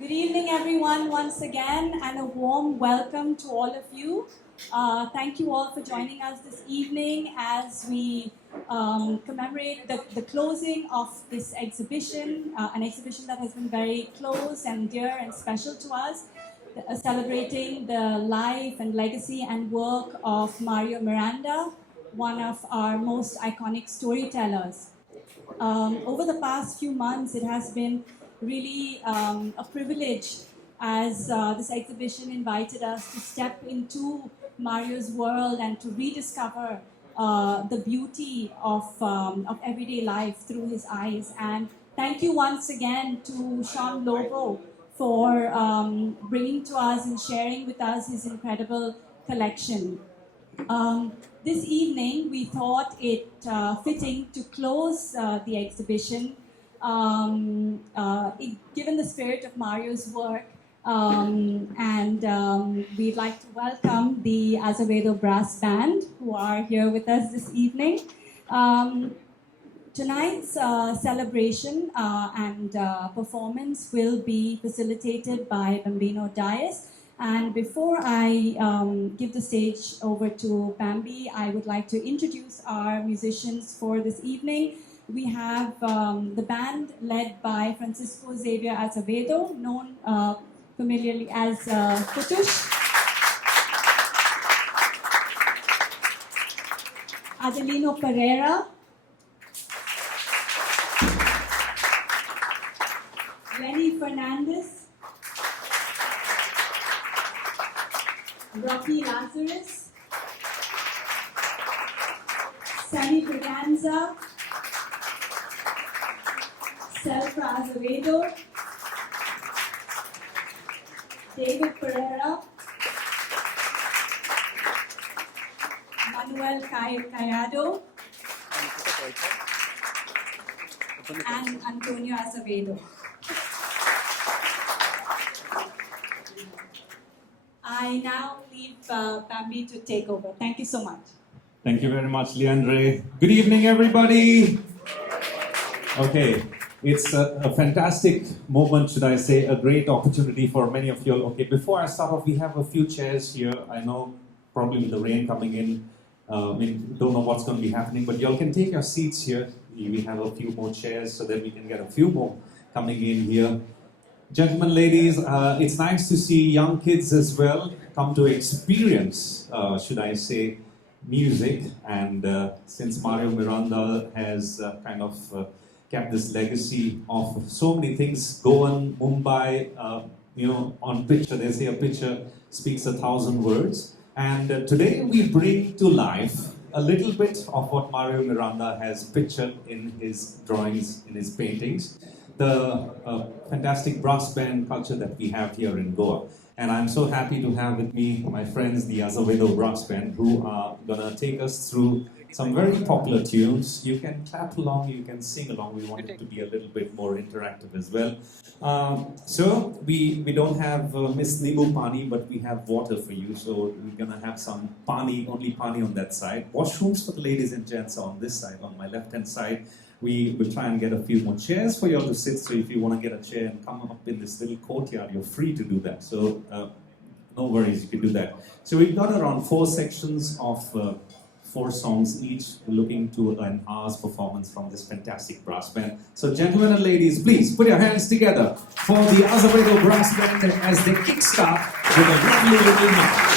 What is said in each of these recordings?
Good evening, everyone, once again, and a warm welcome to all of you. Thank you all for joining us this evening as we commemorate the closing of this exhibition, an exhibition that has been very close and dear and special to us, celebrating the life and legacy and work of Mário Miranda, one of our most iconic storytellers. Over the past few months, it has been really a privilege as this exhibition invited us to step into Mario's world and to rediscover the beauty of everyday life through his eyes. And thank you once again to Shaun Lobo for bringing to us and sharing with us his incredible collection. This evening, we thought it fitting to close the exhibition, given the spirit of Mario's work, and we'd like to welcome the Azavedo Brass Band, who are here with us this evening. Tonight's celebration and performance will be facilitated by Bambino Dias. And before I give the stage over to Bambi, I would like to introduce our musicians for this evening. We have the band led by Francisco Xavier Azavedo, known familiarly as Putush. Adelino Pereira. Lenny Fernandes. Roque Lazarus, Semy Bragança, Celfra Azavedo, David Pereira, Manuel Caiado, and Antonio Azavedo. I now leave Bambi to take over. Thank you so much. Thank you very much, Leandre. Good evening, everybody. Okay, it's a fantastic moment, should I say, a great opportunity for many of you all. Okay, before I start off, we have a few chairs here. I know probably with the rain coming in, we don't know what's going to be happening, but you all can take your seats here. We have a few more chairs so that we can get a few more coming in here. Gentlemen, ladies, it's nice to see young kids as well come to experience, should I say, music. And since Mário Miranda has kind of kept this legacy of so many things, Goan, Mumbai, on picture, they say a picture speaks 1,000 words. And today we bring to life a little bit of what Mário Miranda has pictured in his drawings, in his paintings. The fantastic brass band culture that we have here in Goa. And I'm so happy to have with me my friends, the Azavedo Brass Band, who are gonna take us through some very popular tunes. You can clap along, you can sing along. We want it to be a little bit more interactive as well. So we don't have Miss Nibu Pani, but we have water for you. So we're gonna have some pani, only pani on that side. Washrooms for the ladies and gents on this side, on my left-hand side. We will try and get a few more chairs for you all to sit, so if you want to get a chair and come up in this little courtyard, you're free to do that. So no worries, you can do that. So we've got around 4 sections of 4 songs each, looking to an hour's performance from this fantastic brass band. So gentlemen and ladies, please put your hands together for the Azavedo Brass Band as they kickstart with a lovely little march.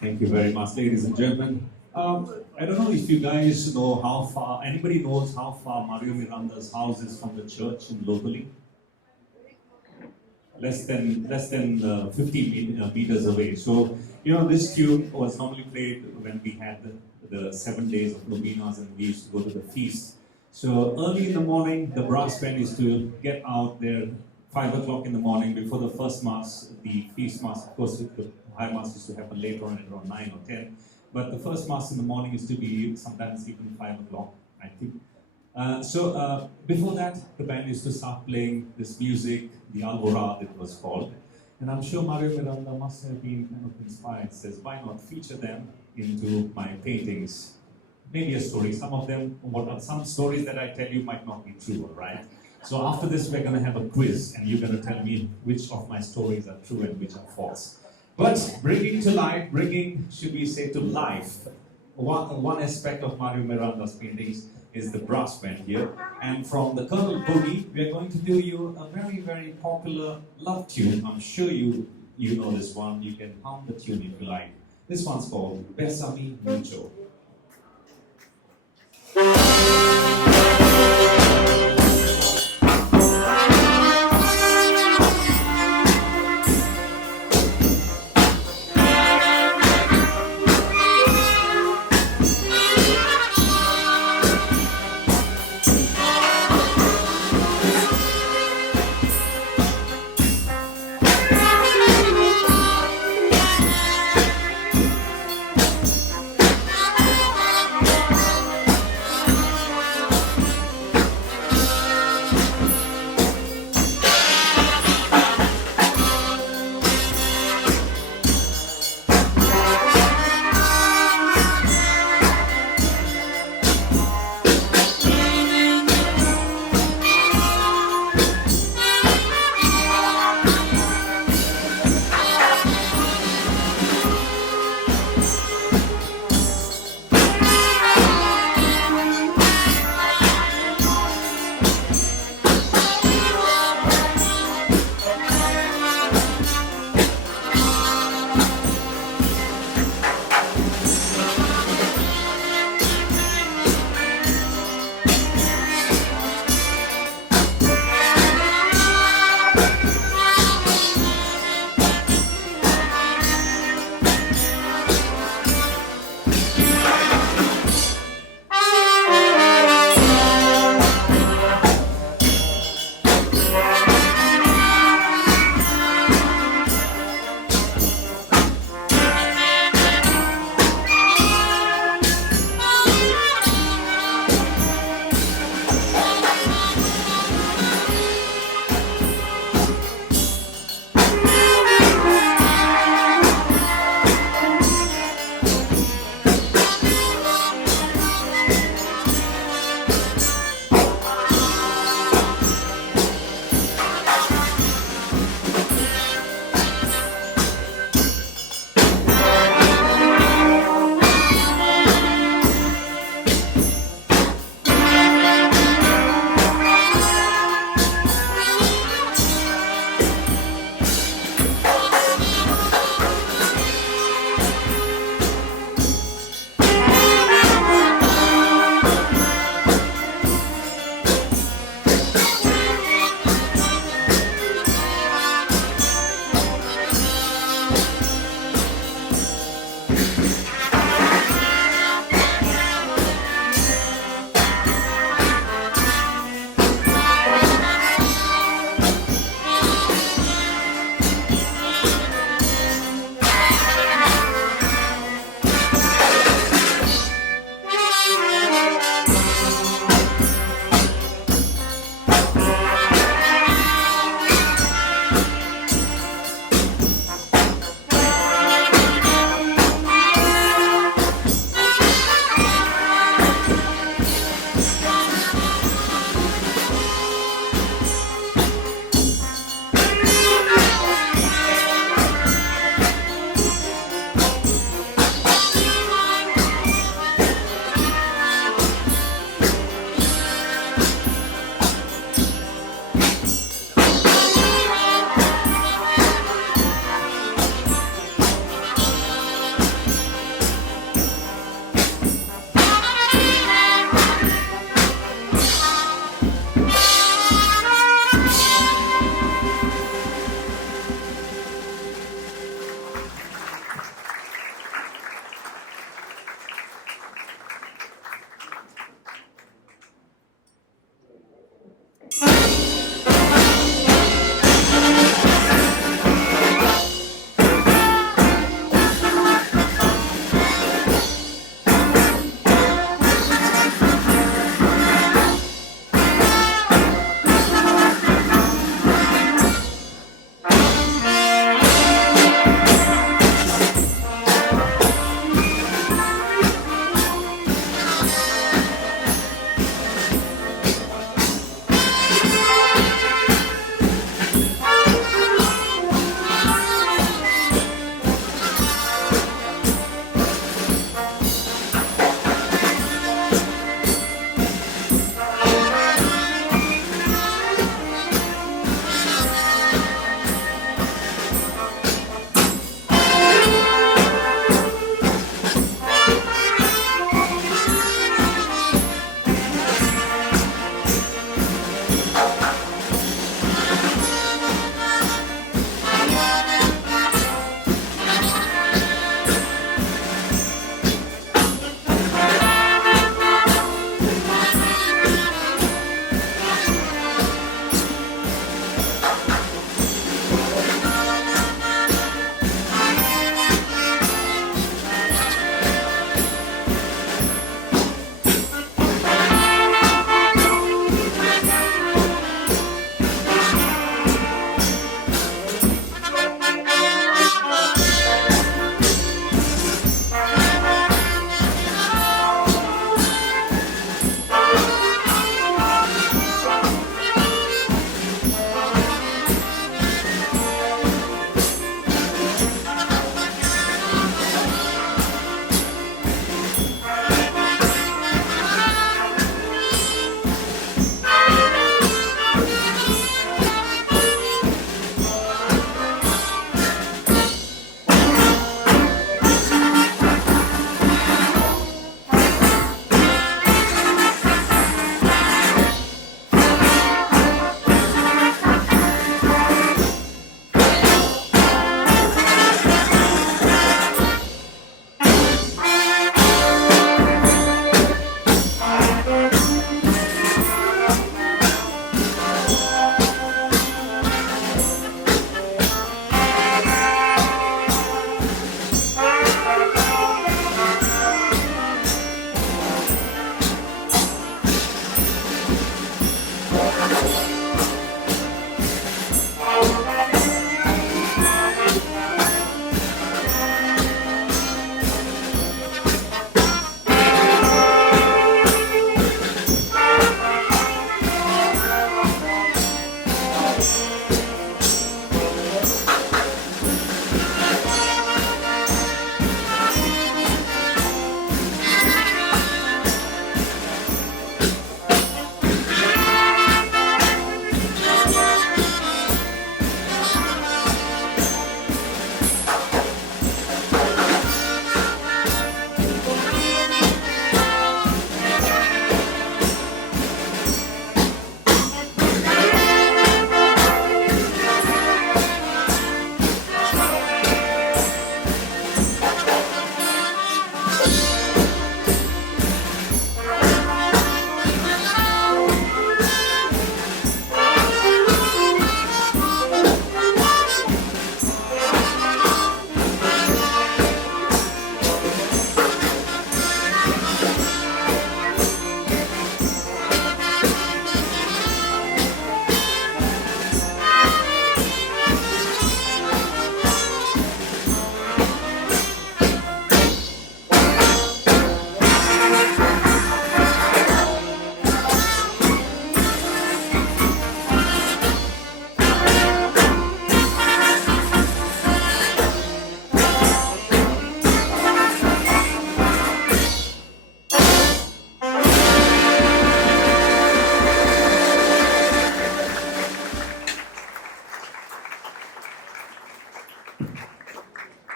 Thank you very much, ladies and gentlemen. I don't know if you guys know how far, anybody knows how far Mário Miranda's house is from the church in locally? Less than 50 meters away. So, this tune was normally played when we had the 7 days of Luminas and we used to go to the feast. So early in the morning, the brass band used to get out there 5 o'clock in the morning before the first mass, the feast mass. Of course, the high mass used to happen later on at around 9 or 10. But the first mass in the morning used to be sometimes even 5 o'clock, I think. Before that, the band used to start playing this music, the Alborada it was called. And I'm sure Mário Miranda must have been kind of inspired, says, why not feature them into my paintings? Maybe a story. Some stories that I tell you might not be true, all right? So after this, we're going to have a quiz, and you're going to tell me which of my stories are true and which are false. But bringing to life, should we say, to life, one aspect of Mário Miranda's paintings is the brass band here. And from the Colonel Boogie, we are going to do you a very, very popular love tune. I'm sure you know this one. You can hum the tune if you like. This one's called Bésame Mucho.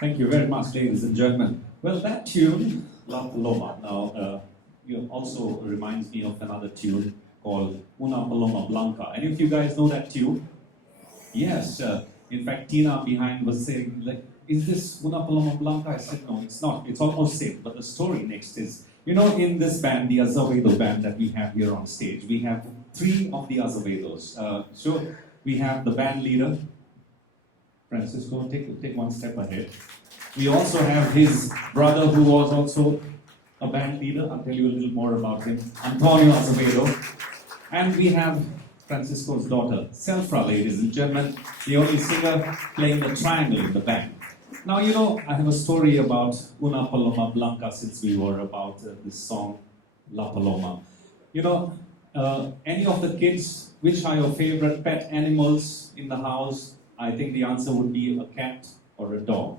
Thank you very much, ladies and gentlemen. Well, that tune, La Paloma, now you also reminds me of another tune called Una Paloma Blanca. And if you guys know that tune, yes, in fact, Tina behind was saying, like, is this Una Paloma Blanca? I said, no, it's not. It's almost same. But the story next is, you know, in this band, the Azavedo band that we have here on stage, we have 3 of the Azavedos. So we have the band leader, Francisco, take one step ahead. We also have his brother, who was also a band leader. I'll tell you a little more about him, Antonio Azavedo. And we have Francisco's daughter, Celfra, ladies and gentlemen, the only singer playing the triangle in the band. Now, you know, I have a story about Una Paloma Blanca since we were about this song, La Paloma. You know, any of the kids, which are your favorite pet animals in the house? I think the answer would be a cat or a dog.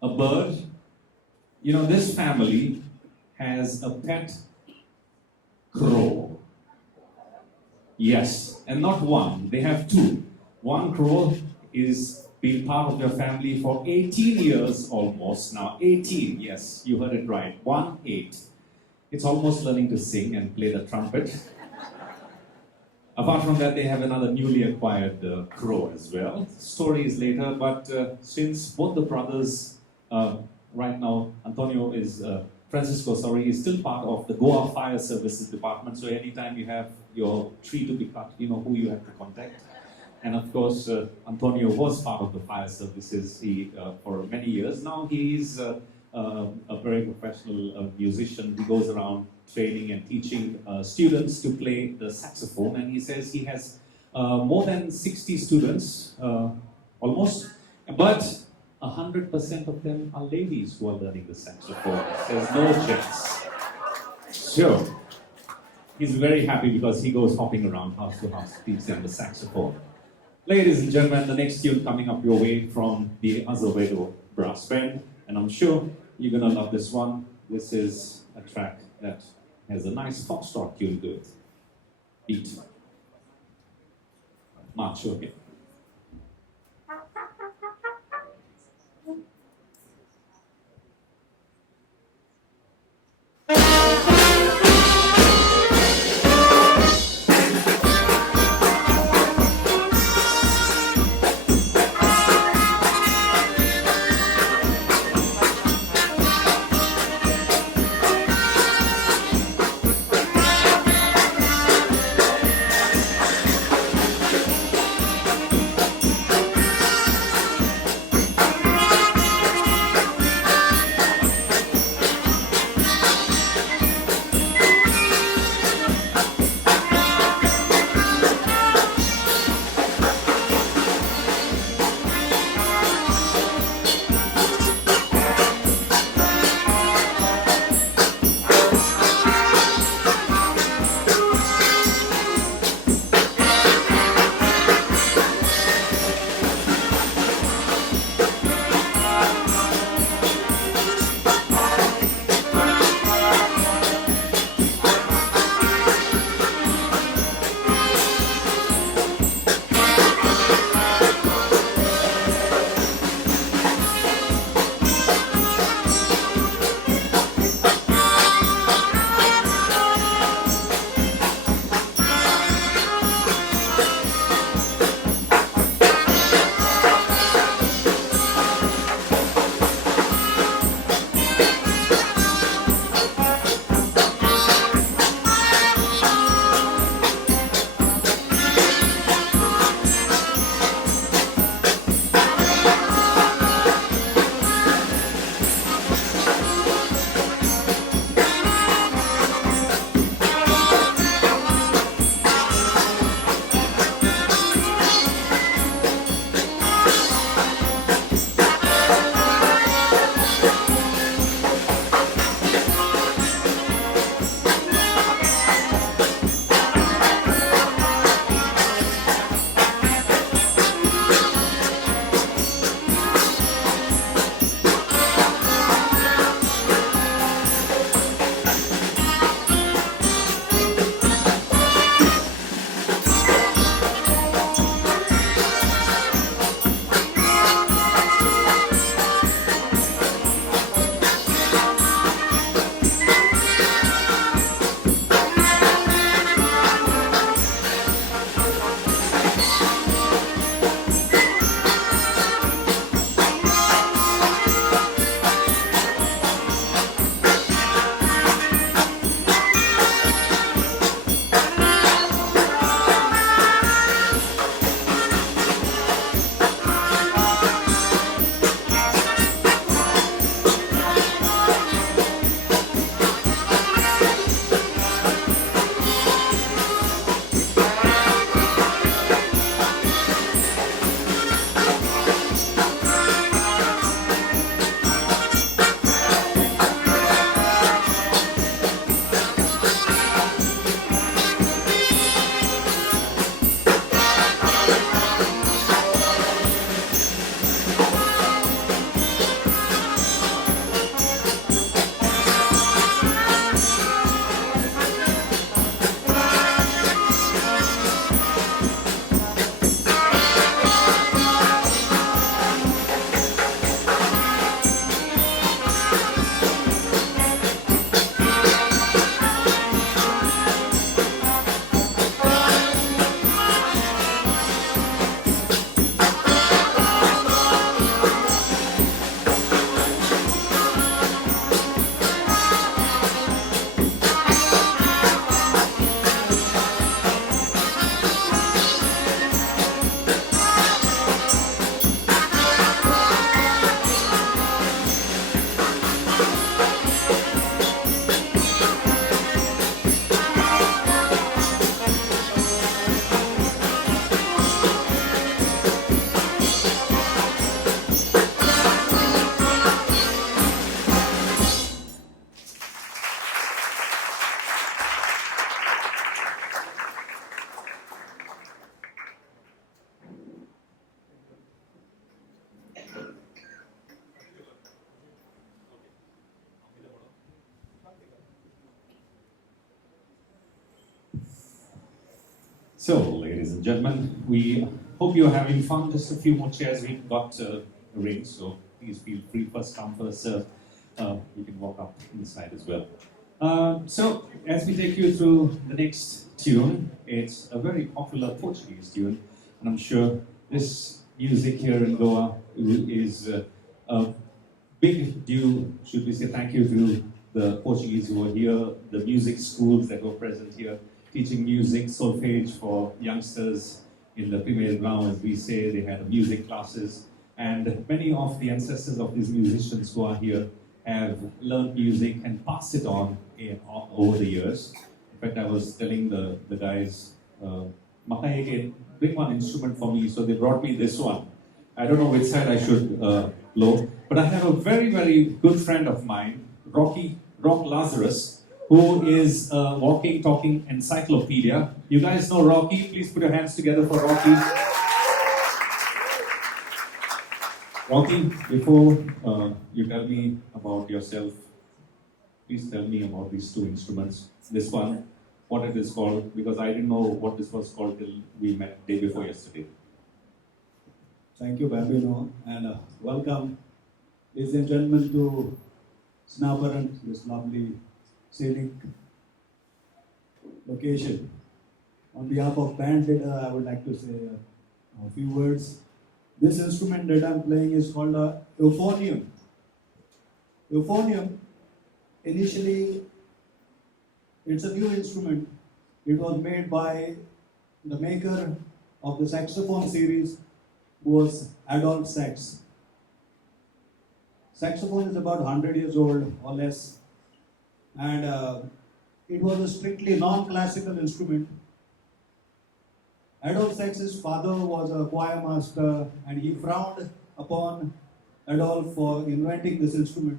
A bird. You know, this family has a pet crow. Yes, and not one, they have 2. One crow is been part of your family for 18 years almost now. 18, yes, you heard it right. 18. It's almost learning to sing and play the trumpet. Apart from that, they have another newly acquired crow as well. Story is later, but since both the brothers, right now, Francisco is still part of the Goa Fire Services Department, so anytime you have your tree to be cut, you know who you have to contact. And of course, Antonio was part of the fire services for many years. Now he is a very professional musician. He goes around training and teaching students to play the saxophone. And he says he has more than 60 students, almost, but 100% of them are ladies who are learning the saxophone. There's no chance. Sure. He's very happy because he goes hopping around house to house to teach them the saxophone. Ladies and gentlemen, the next tune coming up your way from the Azavedo Brass Band, and I'm sure you're going to love this one. This is a track that has a nice foxtrot tune to it. Beat. March, okay. So, ladies and gentlemen, we hope you're having fun. Just a few more chairs we've got arranged, so please feel free. First come, first serve. You can walk up inside as well. So, as we take you through the next tune, it's a very popular Portuguese tune, and I'm sure this music here in Goa is a big due, should we say, thank you to the Portuguese who are here, the music schools that were present here, teaching music, solfege for youngsters in the Primeiro Grau, as we say. They had music classes, and many of the ancestors of these musicians who are here have learned music and passed it on over the years. In fact, I was telling the guys, Makayeke, bring one instrument for me, so they brought me this one. I don't know which side I should blow, but I have a very, very good friend of mine, Roque Lazarus, who is a walking, talking encyclopedia. You guys know Roque? Please put your hands together for Roque. Roque, before you tell me about yourself, please tell me about these two instruments. This one, what it is called, because I didn't know what this was called till we met day before yesterday. Thank you, Bambino, and welcome, ladies and gentlemen, to Sunaparanta, this lovely scenic location. On behalf of band leader, I would like to say a few words. This instrument that I'm playing is called a euphonium. Euphonium, initially, it's a new instrument. It was made by the maker of the saxophone series, who was Adolf Sax. Saxophone is about 100 years old or less, and it was a strictly non-classical instrument. Adolf Sax's father was a choir master, and he frowned upon Adolf for inventing this instrument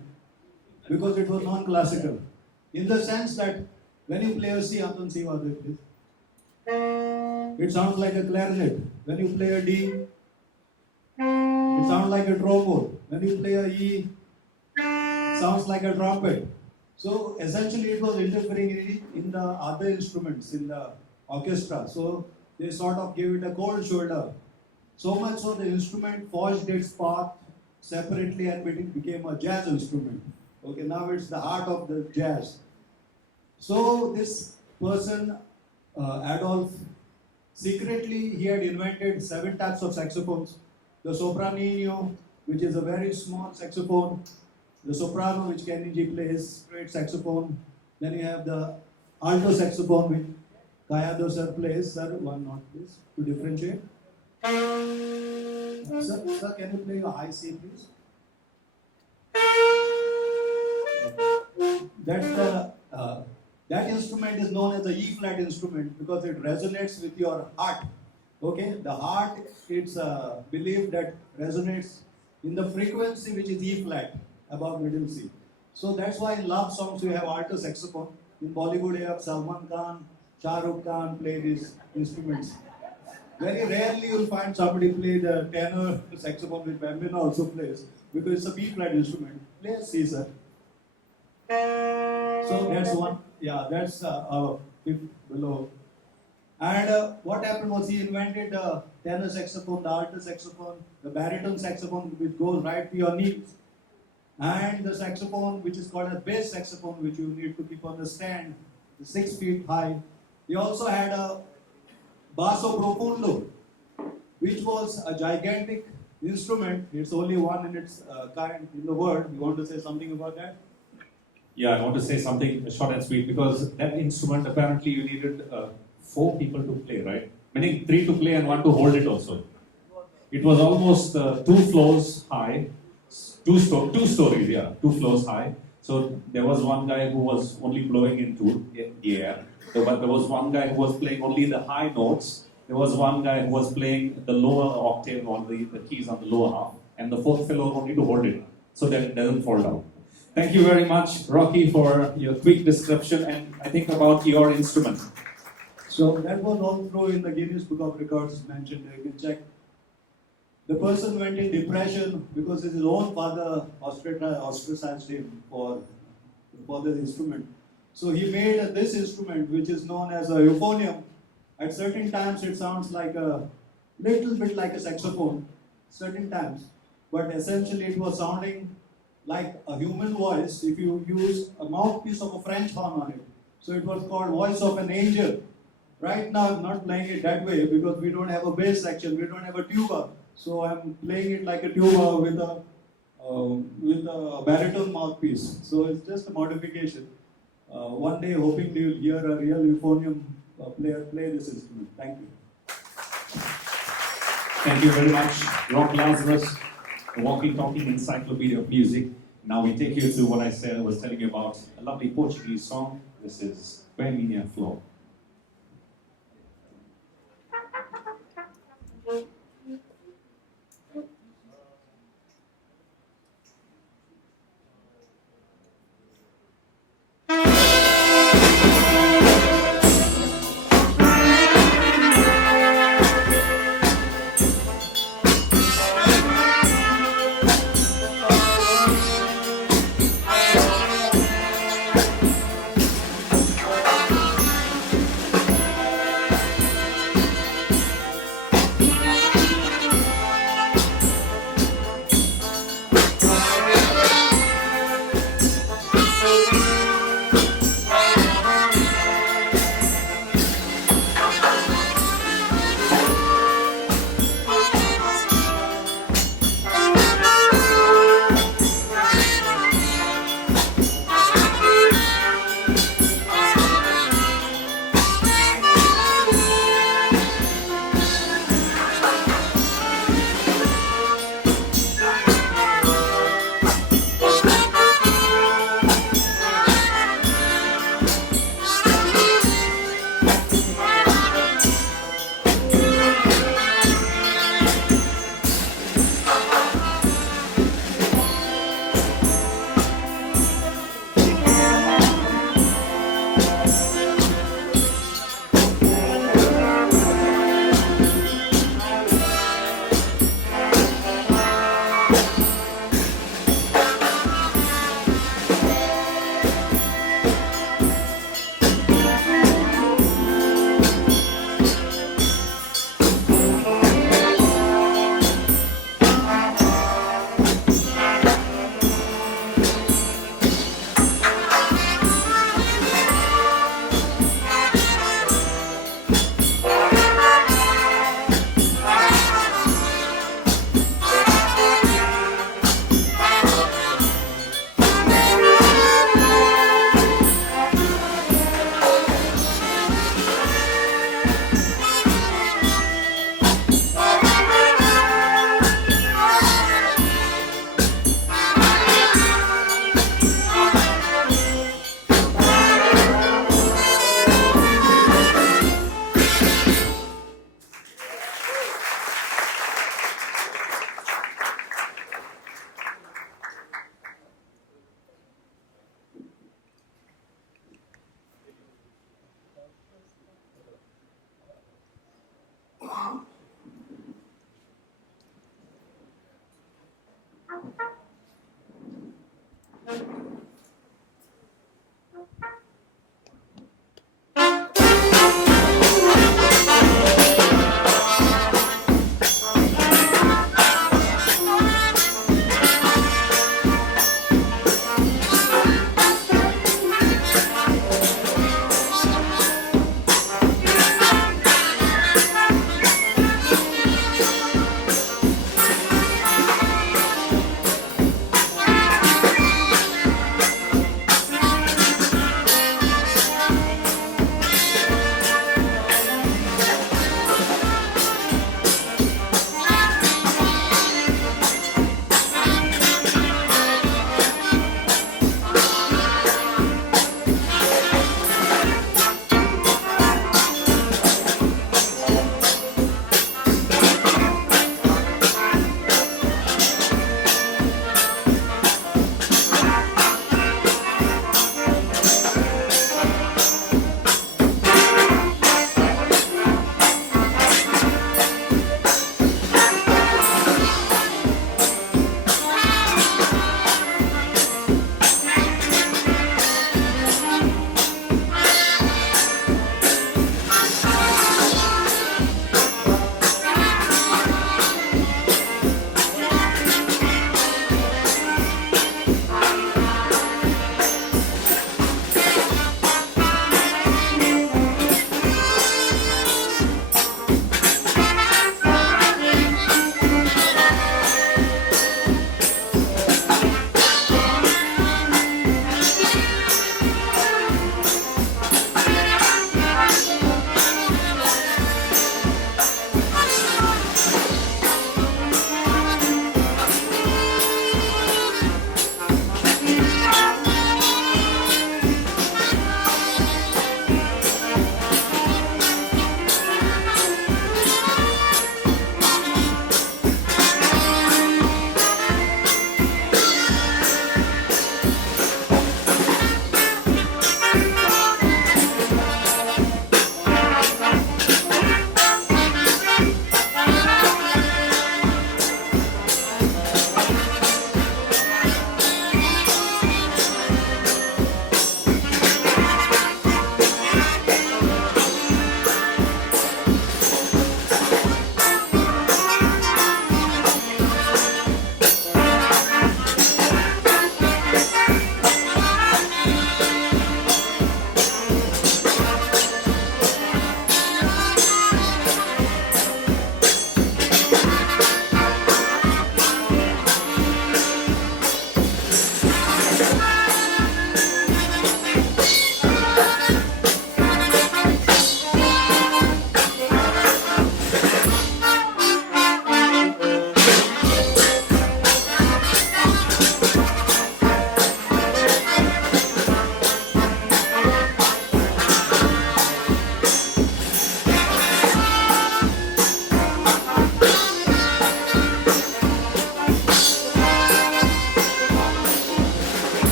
because it was non-classical. In the sense that when you play a C, it sounds like a clarinet. When you play a D, it sounds like a trombone. When you play a E, it sounds like a trumpet. So essentially it was interfering in the other instruments in the orchestra. So they sort of gave it a cold shoulder. So much so the instrument forged its path separately and it became a jazz instrument. Okay, now it's the heart of the jazz. So this person, Adolf, secretly he had invented 7 types of saxophones. The sopranino, which is a very small saxophone. The soprano, which Kenny G plays, great saxophone. Then you have the alto saxophone, which Caiado sir plays. Sir, one note please, to differentiate. Sir, can you play your high C, please? That's the that instrument is known as the E-flat instrument because it resonates with your heart. Okay, the heart, it's believed that resonates in the frequency which is E-flat, above middle C. So that's why in love songs you have alto saxophone. In Bollywood you have Salman Khan, Shah Rukh Khan play these instruments. Very rarely you'll find somebody play the tenor saxophone, which Bambino also plays, because it's a B-flat instrument. Play a C, sir. So that's one. Yeah, that's fifth below. And what happened was he invented the tenor saxophone, the alto saxophone, the baritone saxophone, which goes right to your knees, and the saxophone which is called a bass saxophone, which you need to keep on the stand, 6 feet high. He also had a basso profundo, which was a gigantic instrument. It's only one in its kind in the world. You want to say something about that? Yeah, I want to say something short and sweet, because that instrument, apparently you needed 4 people to play, right? Meaning 3 to play and 1 to hold it also. It was almost 2 floors high, 2 stories, yeah, 2 floors high. So there was one guy who was only blowing into the air. There was one guy who was playing only the high notes. There was one guy who was playing the lower octave on the keys on the lower half. And the 4th fellow only to hold it so that it doesn't fall down. Thank you very much, Roque, for your quick description and I think about your instrument. So that was all through in the Guinness Book of Records mentioned. You can check. The person went in depression because his own father ostracized him for this instrument. So he made this instrument, which is known as a euphonium, At certain times it sounds like a little bit like a saxophone, certain times, but essentially it was sounding like a human voice if you use a mouthpiece of a French horn on it. So it was called Voice of an Angel. Right now I'm not playing it that way because we don't have a bass section, we don't have a tuba. So I'm playing it like a tuba with a baritone mouthpiece. So it's just a modification. One day hoping you'll hear a real euphonium player play this instrument. Thank you. Thank you very much, Roque Lazarus, a walking-talking encyclopedia of music. Now we take you to what I was telling you about, a lovely Portuguese song. This is Bambino Dias.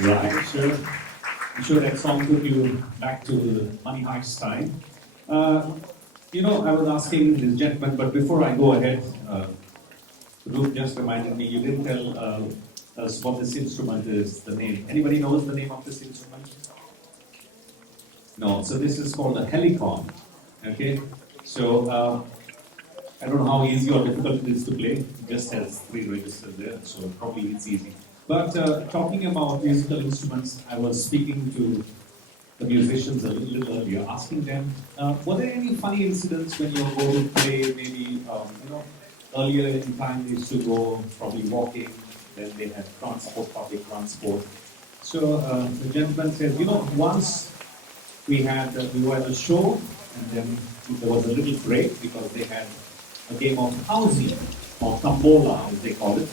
Right, sure. I'm sure that song took you back to the Money Heist time. I was asking this gentleman, but before I go ahead, Ruth just reminded me, you didn't tell us what this instrument is, the name. Anybody knows the name of this instrument? No, so this is called a helicon. Okay, so I don't know how easy or difficult it is to play. It just has 3 registers there, so probably it's easy. But talking about musical instruments, I was speaking to the musicians a little earlier, asking them, were there any funny incidents when you go to play, maybe, earlier in time they used to go probably walking, then they had transport, public transport. So the gentleman said, once we were at a show, and then there was a little break because they had a game of housing, or tambola as they call it.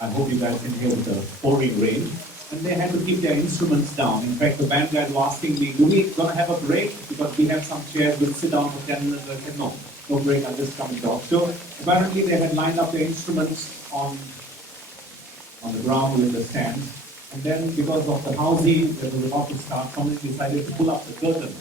I hope you guys can hear the pouring rain. And they had to keep their instruments down. In fact, the band guy was asking me, do we gonna have a break? Because we have some chairs, we'll sit down for 10 minutes. I said, no break, I'll just come and talk. So apparently they had lined up their instruments on the ground with the stand. And then because of the housing that was about to start, somebody decided to pull up the curtain.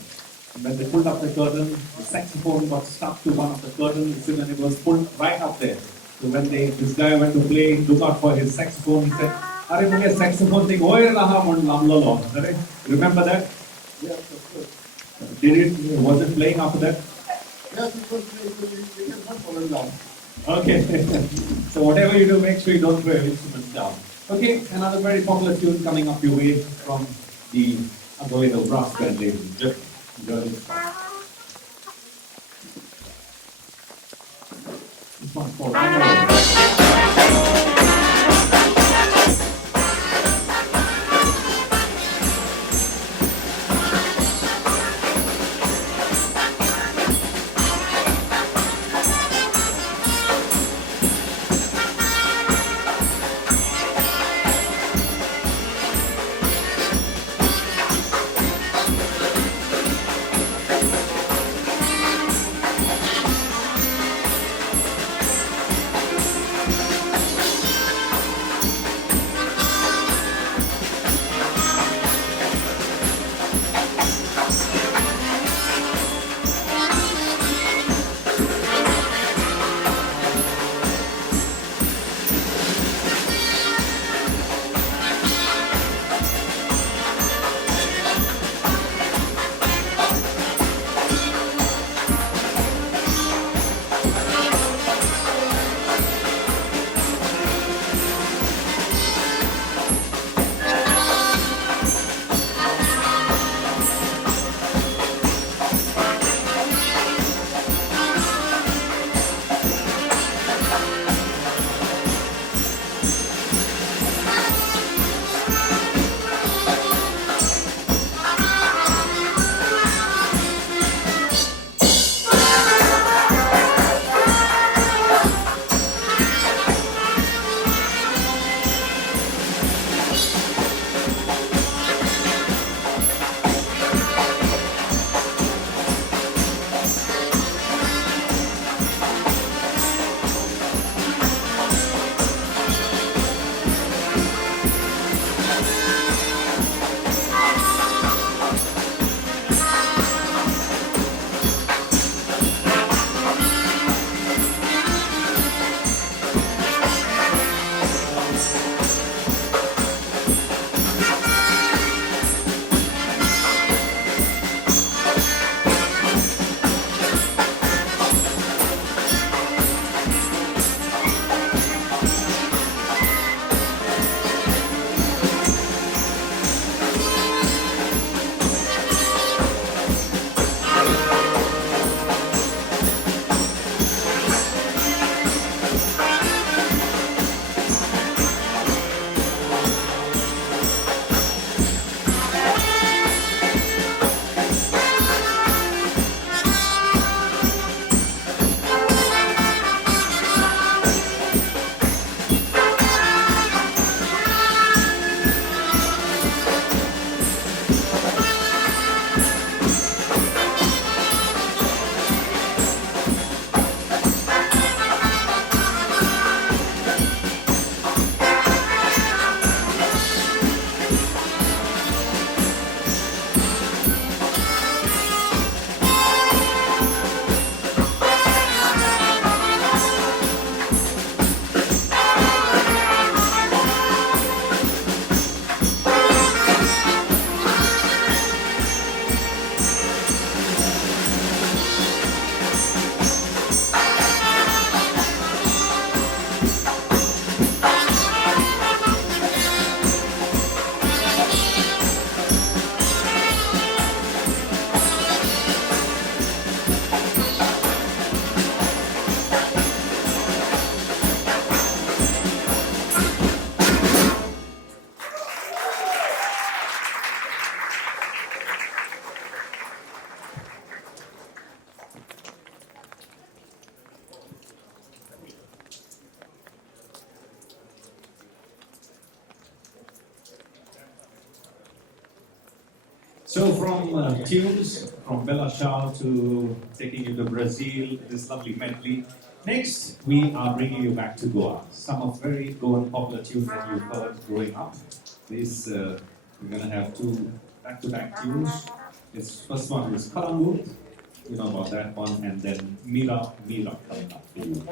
And when they pulled up the curtain, the saxophone got stuck to one of the curtains and it was pulled right up there. So when this guy went to play, look out for his saxophone, he said, "Are you saxophone thing? Remember that? Yes, of course. Was it playing after that? Yes, it was playing. We cannot fall down. Okay. So whatever you do, make sure you don't throw your instruments down. Okay, another very popular tune coming up your way from the Azavedo Brass Band, ladies and gentlemen. Enjoy this. This one's called I Know. So from tunes, from Bella Ciao to taking you to Brazil, this lovely medley. Next, we are bringing you back to Goa. Some of very Goan popular tunes that you've heard growing up. This, we're going to have two back-to-back tunes. This first one is Kalangut, you know about that one, and then Mira Mira coming up for you.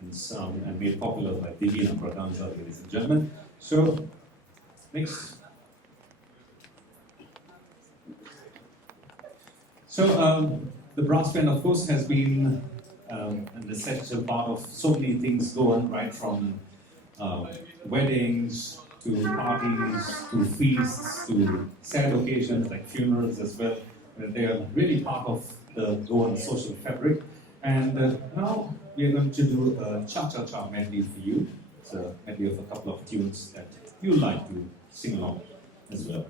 and made popular by Bambino Dias, ladies and gentlemen. So, next. So, the brass band, of course, has been an essential part of so many things Goan, right from weddings to parties to feasts to sad occasions like funerals as well. They are really part of the Goan social fabric. And now we are going to do a cha-cha-cha medley for you. It's a medley of a couple of tunes that you like to sing along as well.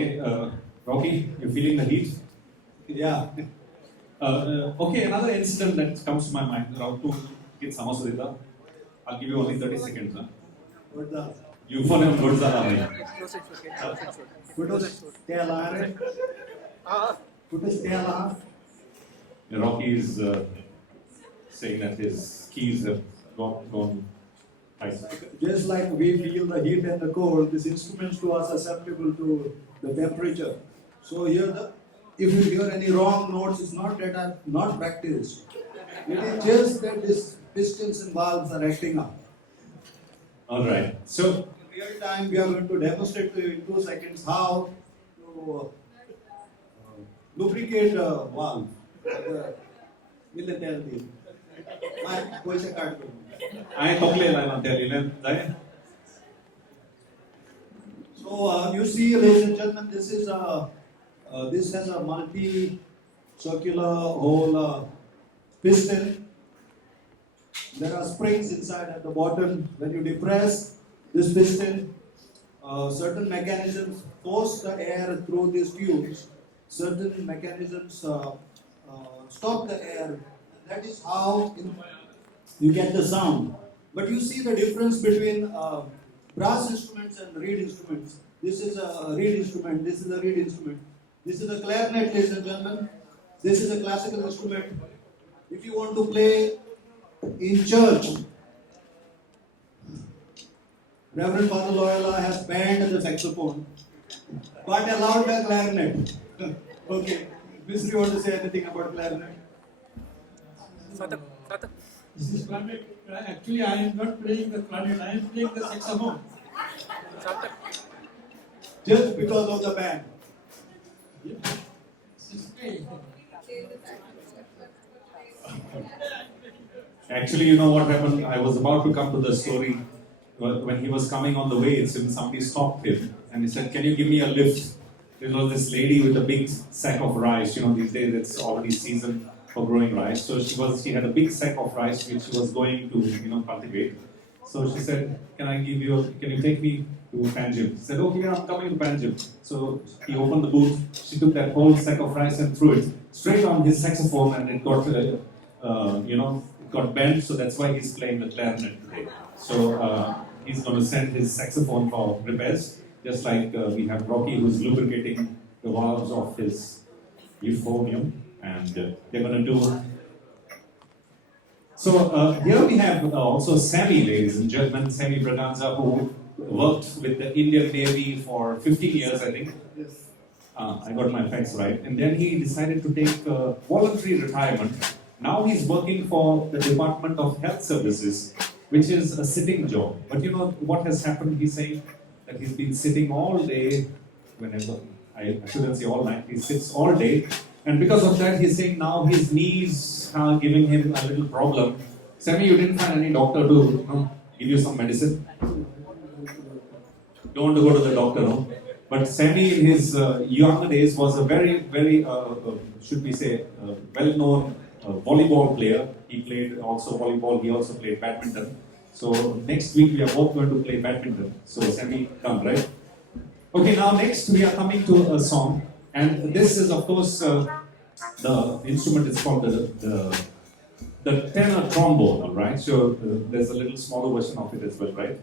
Okay, Rocky, you feeling the heat? Yeah. Okay, another incident that comes to my mind. Around to get samosa. I'll give you only 30 seconds. Huh? What's that? You phone him good Putush, stay alive. Putush, stay alive. Rocky is saying that his keys have gone ice. Just like we feel the heat and the cold, these instruments too are susceptible to the temperature. So here, if you hear any wrong notes, it's not that are not practiced. It is just that these pistons and valves are acting up. All right. So In real time, we are going to demonstrate to you in 2 seconds how to lubricate a valve. Military. My voice card. I totally line tell you. So you see, ladies and gentlemen, this has a multi-circular hole piston. There are springs inside at the bottom. When you depress this piston, certain mechanisms force the air through these tubes. Certain mechanisms stop the air. That is how you get the sound. But you see the difference between brass instruments and reed instruments. This is a reed instrument, this is a reed instrument. This is a clarinet, ladies and gentlemen. This is a classical instrument. If you want to play in church, Reverend Father Loyola has banned the saxophone, but allowed the clarinet. Okay, Mr. You want to say anything about clarinet? This is clarinet. Actually, I am not playing the clarinet. I am playing the saxophone. Just because of the band. This is okay. Actually, you know what happened? I was about to come to the story. When he was coming on the way, somebody stopped him and he said, "Can you give me a lift?" There was this lady with a big sack of rice. You know, these days it's already season for growing rice. So she had a big sack of rice which she was going to, cultivate. So she said, can you take me to Panjim? He said, okay, I'm coming to Panjim. So he opened the boot, she took that whole sack of rice and threw it straight on his saxophone and it got, it got bent, so that's why he's playing the clarinet today. So he's going to send his saxophone for repairs, just like we have Rocky who's lubricating the valves of his euphonium. And they're going to do. So here we have also Semy, ladies and gentlemen, Semy Bragança, who worked with the Indian Navy for 15 years, I think. Yes. I got my facts right. And then he decided to take voluntary retirement. Now he's working for the Department of Health Services, which is a sitting job. But you know what has happened? He's saying that he's been sitting all day, I shouldn't say all night, he sits all day. And because of that, he's saying now his knees are giving him a little problem. Semy, you didn't find any doctor to give you some medicine? Don't want to go to the doctor, no? But Semy in his younger days was a very, very, should we say, well-known volleyball player. He played also volleyball, he also played badminton. So next week we are both going to play badminton. So Semy, come, right? Okay, now next we are coming to a song. And this is, of course, the instrument is called the tenor trombone, all right? So there's a little smaller version of it as well, right?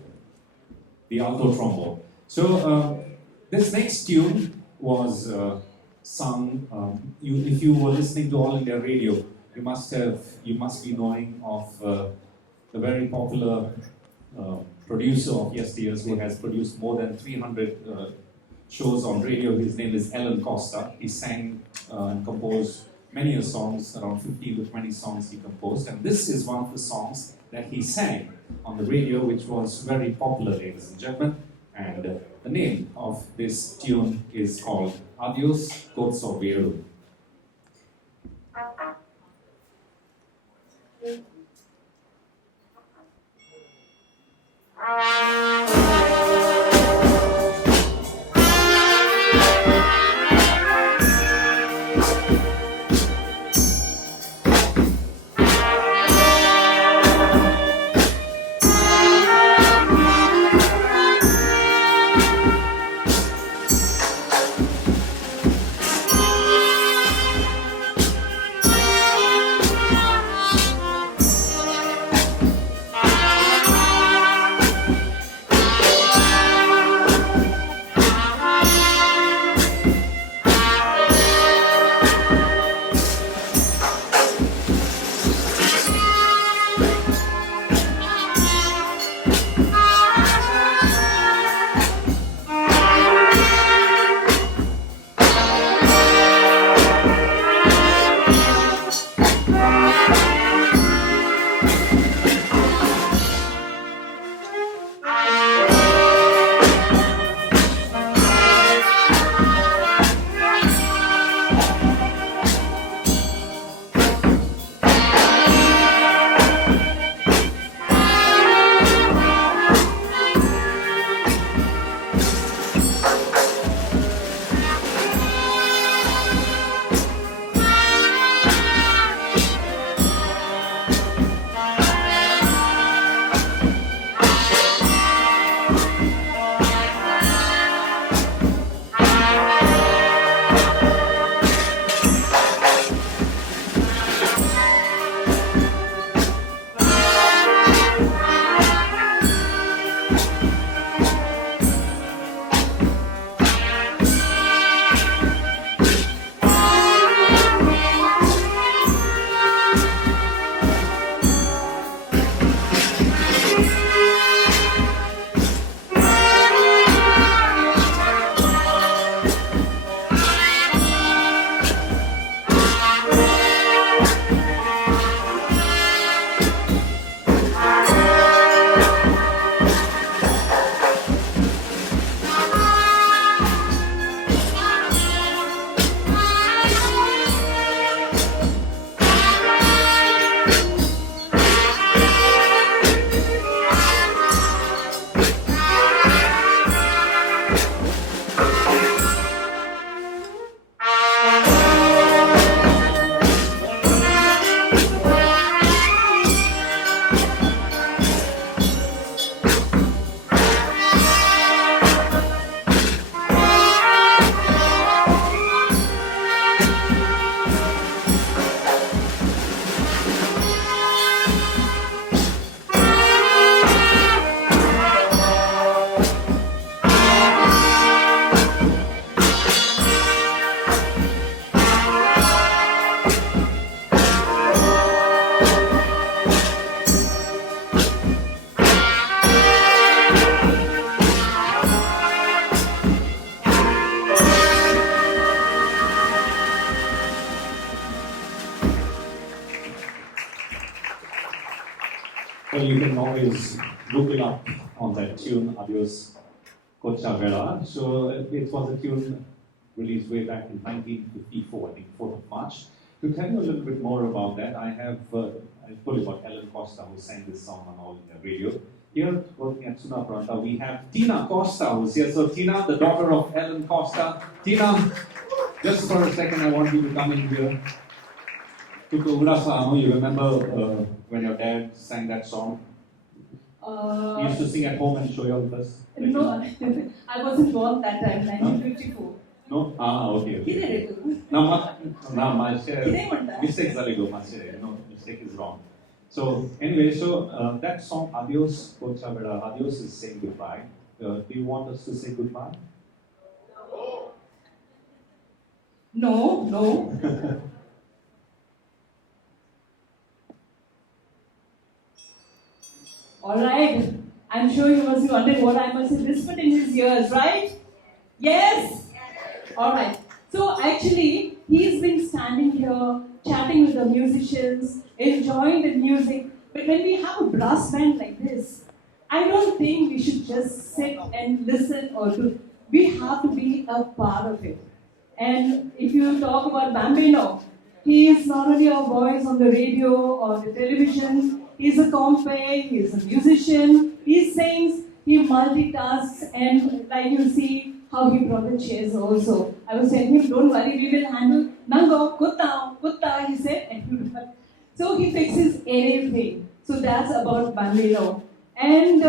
The alto trombone. So this next tune was sung. If you were listening to All India Radio, you must be knowing of the very popular producer of yesteryears who has produced more than 300 shows on radio. His name is Alan Costa. He sang and composed many songs, around 15 to 20 songs he composed. And this is one of the songs that he sang on the radio, which was very popular, ladies and gentlemen. And the name of this tune is called Adios Corso Vero. Well, you can always look it up on that tune, Adios Cocha Vera. So it was a tune released way back in 1954, I think 4th of March. To tell you a little bit more about that, I told you about Helen Costa, who sang this song on All India Radio. Here, working at Sunaparanta, we have Tina Costa, who's here. So Tina, the daughter of Helen Costa. Tina, just for a second, I want you to come in here. You remember when your dad sang that song? He used to sing at home and show you all this? No, I wasn't born that time, 1954. No? Okay. Mistake is wrong. So anyway, that song Adios Cocha Vera, Adios is saying goodbye. Do you want us to say goodbye? No. Alright, I'm sure you must be wondering what I must have whispered in his ears, right? Yes? Alright, so actually, he's been standing here, chatting with the musicians, enjoying the music. But when we have a brass band like this, I don't think we should just sit and listen or do. We have to be a part of it. And if you talk about Bambino, he is not only a voice on the radio or the television, he's a compere, he's a musician, he sings, he multitasks, and like you see how he brought the chairs also. I was telling him, don't worry, we will handle Nango, Kutta, he said, and so he fixes anything. So that's about Bambino. And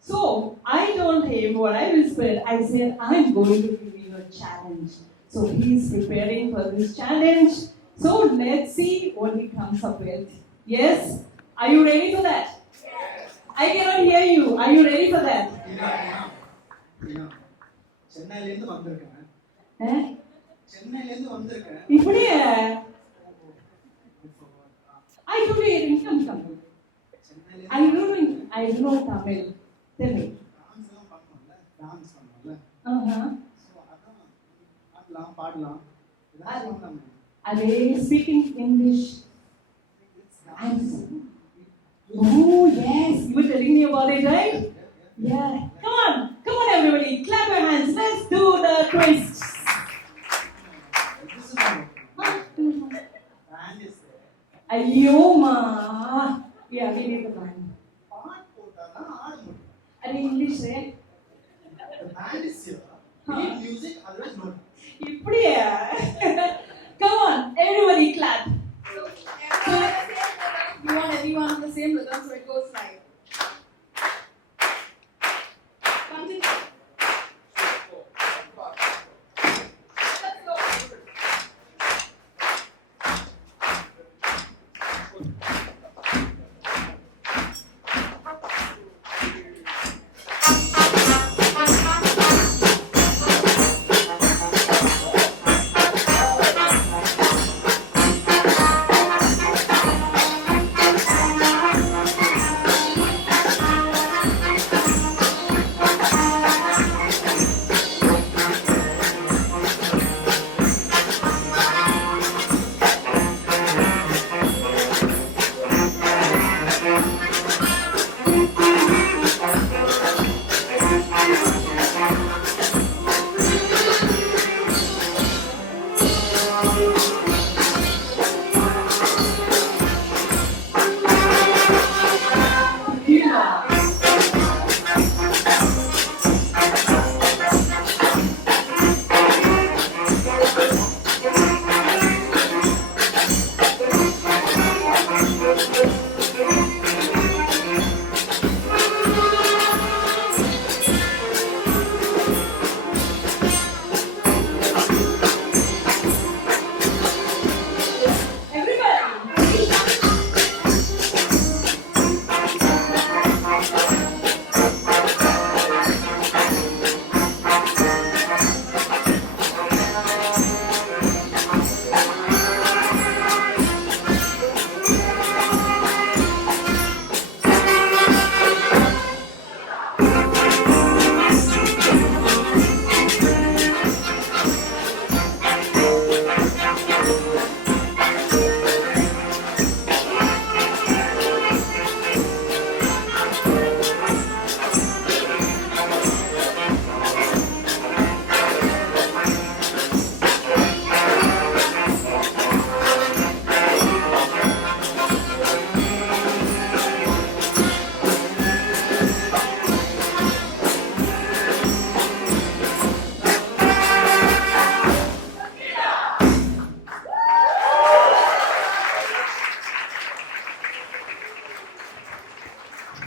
so I told him what I whispered. I said, I'm going to give you a challenge. So he's preparing for this challenge. So let's see what he comes up with. Yes? Are you ready for that? Yes. I cannot hear you. Are you ready for that? சென்னையிலேருந்து வந்திருக்கேன். இப்படியே I don't know Tamil. I don't know Tamil. Tell me. Dance பண்ணோம்ல. So அதான் பாடலாம். Are they speaking English? Oh yes, you were telling me about it, right? Yeah. Come on everybody, clap your hands. Let's do the twist. Ayyoma. Yeah, we need the band. Are you English, right? The band is here. We need music, otherwise no. இப்படியே. Come on, everybody clap. So you want everyone on the same rhythm, so it goes like. Continue. Let's go.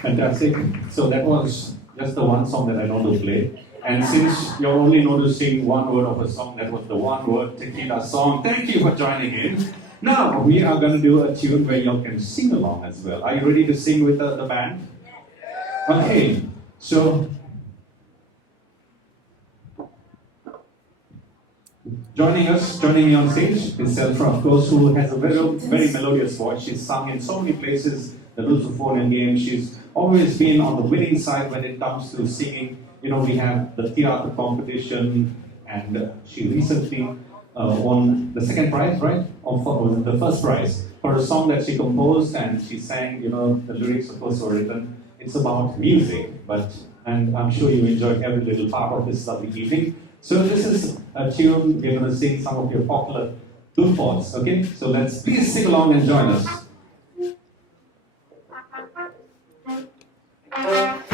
Fantastic. So that was just the one song that I know to play. And since you only know to sing one word of a song, that was the one word tequila song. Thank you for joining in. Now we are going to do a tune where you can sing along as well. Are you ready to sing with the band? Okay. So joining me on stage is Celfra, of course, who has a very melodious voice. She's sung in so many places, the Lusophonian game. She's always been on the winning side when it comes to singing. You know, we have the theatre competition, and she recently won the second prize, right? Or was it the first prize for a song that she composed and she sang. You know, the lyrics, of course, were written. It's about music, and I'm sure you enjoyed every little part of this lovely evening. So this is a tune. We're going to sing some of your popular tune pots, okay? So let's please sing along and join us. Vamos,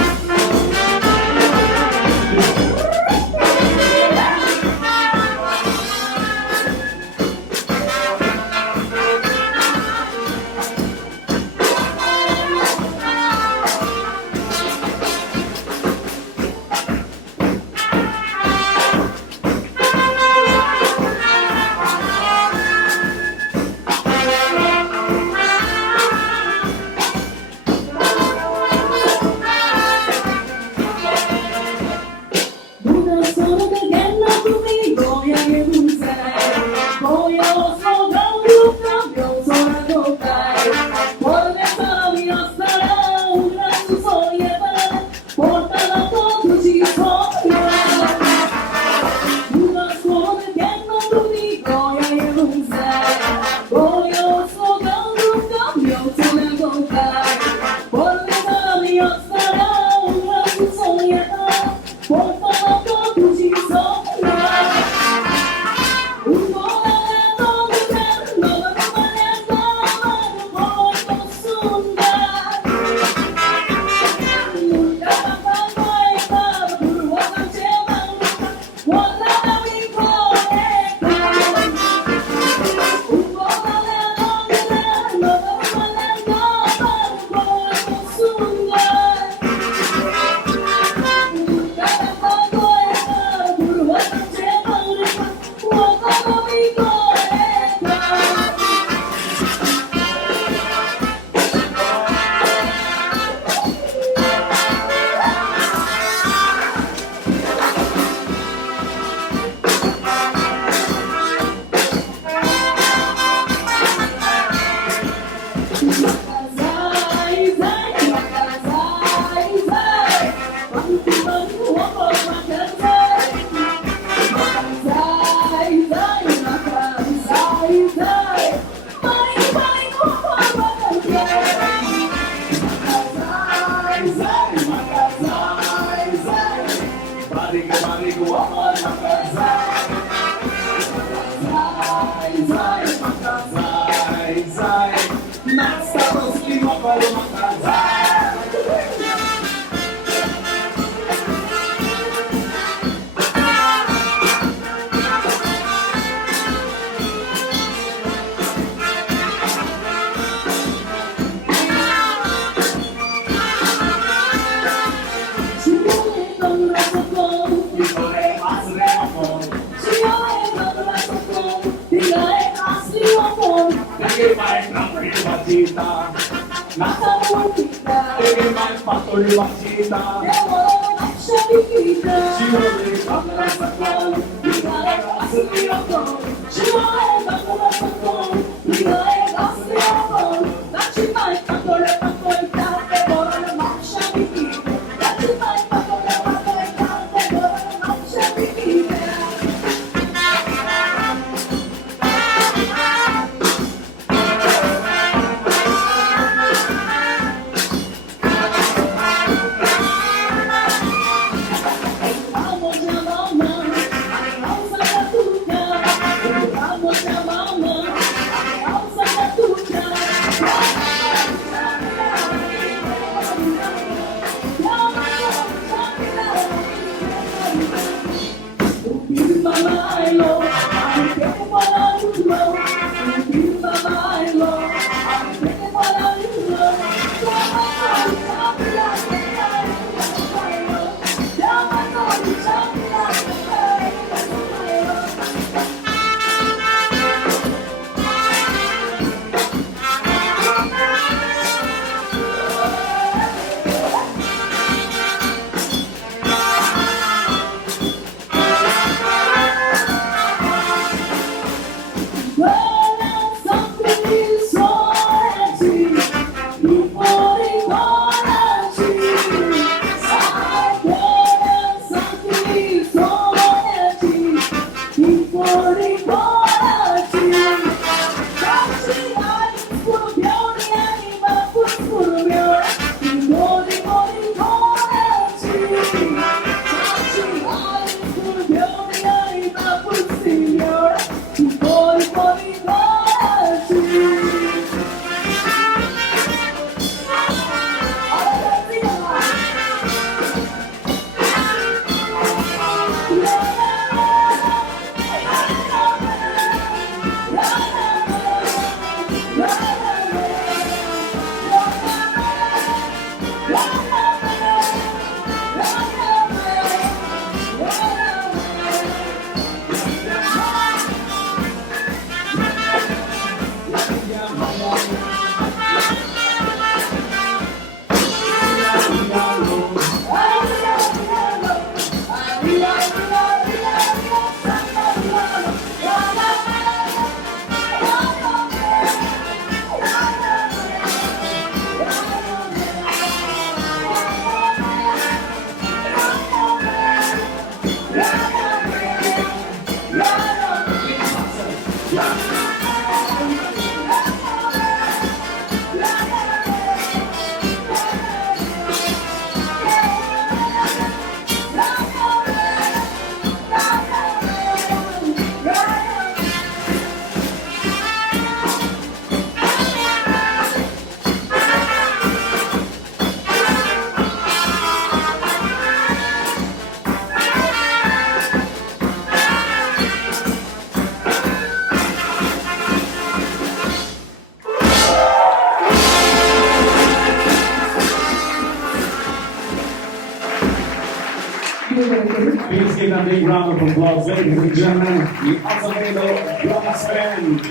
Please give a big round of applause, ladies and gentlemen, the Azavedo Brass Band.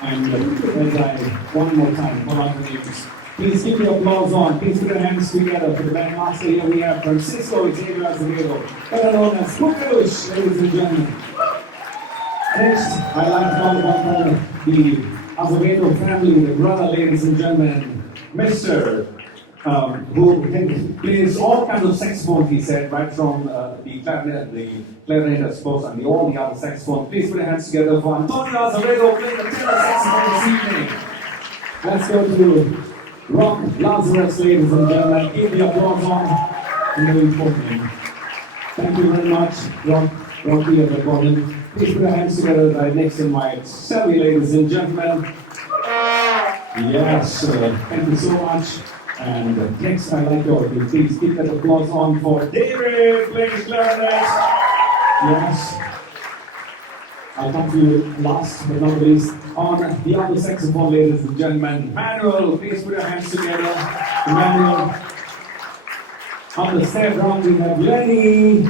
And one more time, hold on the names. Please give the applause on. Please put your hands together for the bandmaster. Here we have Francisco Xavier Azavedo, better known as Putush, ladies and gentlemen. Next, I'd like to call upon the Azavedo family, the brother, ladies and gentlemen, Mr. Who plays all kinds of saxophones, he said, right from the clarinet, I suppose, and all the other saxophones. Please put your hands together for Antonio Azavedo playing the tenor saxophone this evening. Let's go to Roque Lazarus, ladies and gentlemen. Give the applause on in the important. Thank you very much, Rocky at the podium. Please put your hands together as I next invite Semy, ladies and gentlemen. Yes, thank you so much. And next, I'd like you all to please give that applause on for David playing clarinet. Yes. I'll come to you last but not least on the other saxophone, ladies and gentlemen. Manuel, please put your hands together. Manuel. On the step drum, we have Lenny.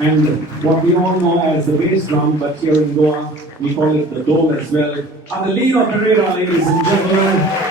And what we all know as the bass drum, but here in Goa, we call it the dole as well. Adelino Pereira, ladies and gentlemen.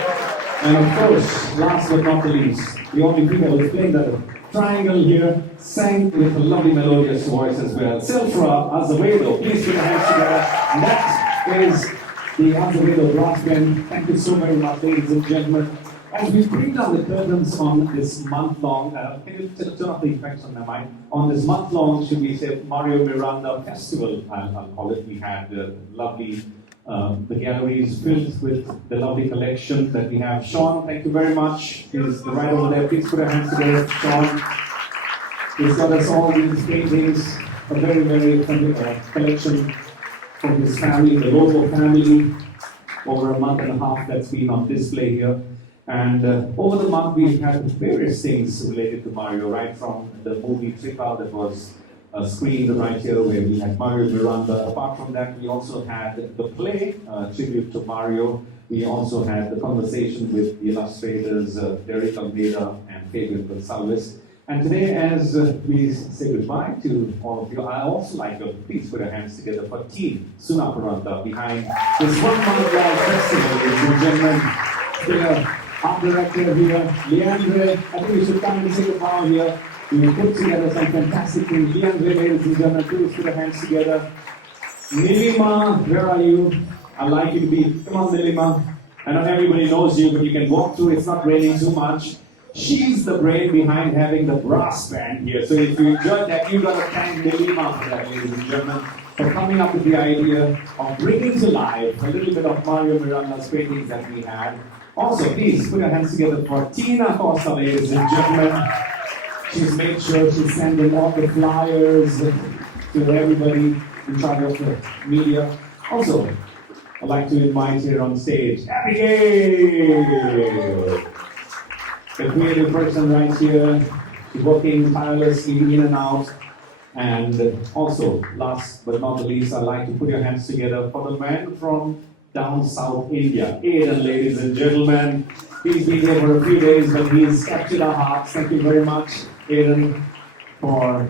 And of course, last but not the least, the only people who is playing the triangle here, sang with a lovely melodious voice as well. Celfra Azavedo, please put your hands together. And that is the Azavedo Brass Band. Thank you so very much, ladies and gentlemen. As we bring down the curtains on this month-long, can you turn off the effects on my mic? On this month-long, should we say, Mário de Miranda Festival, I'll call it. We had lovely, the gallery is filled with the lovely collection that we have. Shaun, thank you very much. He's right over there. Please put your hands together, Shaun. He's got us all these paintings, a very, very collection from his family, the Lobo family, over a month and a half that's been on display here. And over the month, we've had various things related to Mário, right from the movie Trip Out that was screened right here, where we had Mário de Miranda. Apart from that, we also had the play, tribute to Mário. We also had the conversation with the illustrators, Derek Almeida and Fabian Gonçalves. And today, as we say goodbye to all of you, I also like to please put your hands together for Team Sunaparanta behind this one-month-long festival, ladies and gentlemen. Art director here, Leandre. I think we should come and say goodbye here. We put together some fantastic things. Leandre, ladies and gentlemen, please put your hands together. Nilima, where are you? I'd like you to be, come on Nilima. I know everybody knows you, but you can walk through, it's not raining too much. She's the brain behind having the brass band here. So if you enjoyed that, you've got to thank Nilima for that, ladies and gentlemen, for coming up with the idea of bringing to life a little bit of Mário de Miranda's paintings that we had. Also, please put your hands together for Tina Costa, ladies and gentlemen. She's made sure she's sending all the flyers to everybody in charge of the media. Also, I'd like to invite here on stage, Abigail, the creative person right here. She's working tirelessly in and out. And also, last but not the least, I'd like to put your hands together for the man from down South India, Aiden, ladies and gentlemen. He's been here for a few days, but he's captured our hearts. Thank you very much, Aiden, for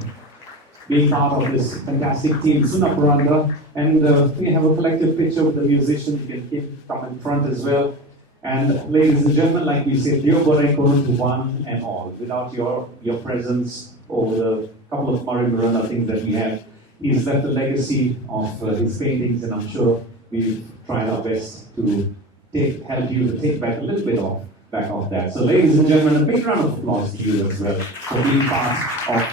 being part of this fantastic team, Sunaparanta. And we have a collective picture with the musicians. You can come in front as well. And ladies and gentlemen, like we said, Dio Boreko to one and all. Without your presence over the couple of Mário de Miranda things that we have, he's left a legacy of his paintings, and I'm sure we've tried our best to help you to take back a little bit back of that. So ladies and gentlemen, a big round of applause to you as well for being part of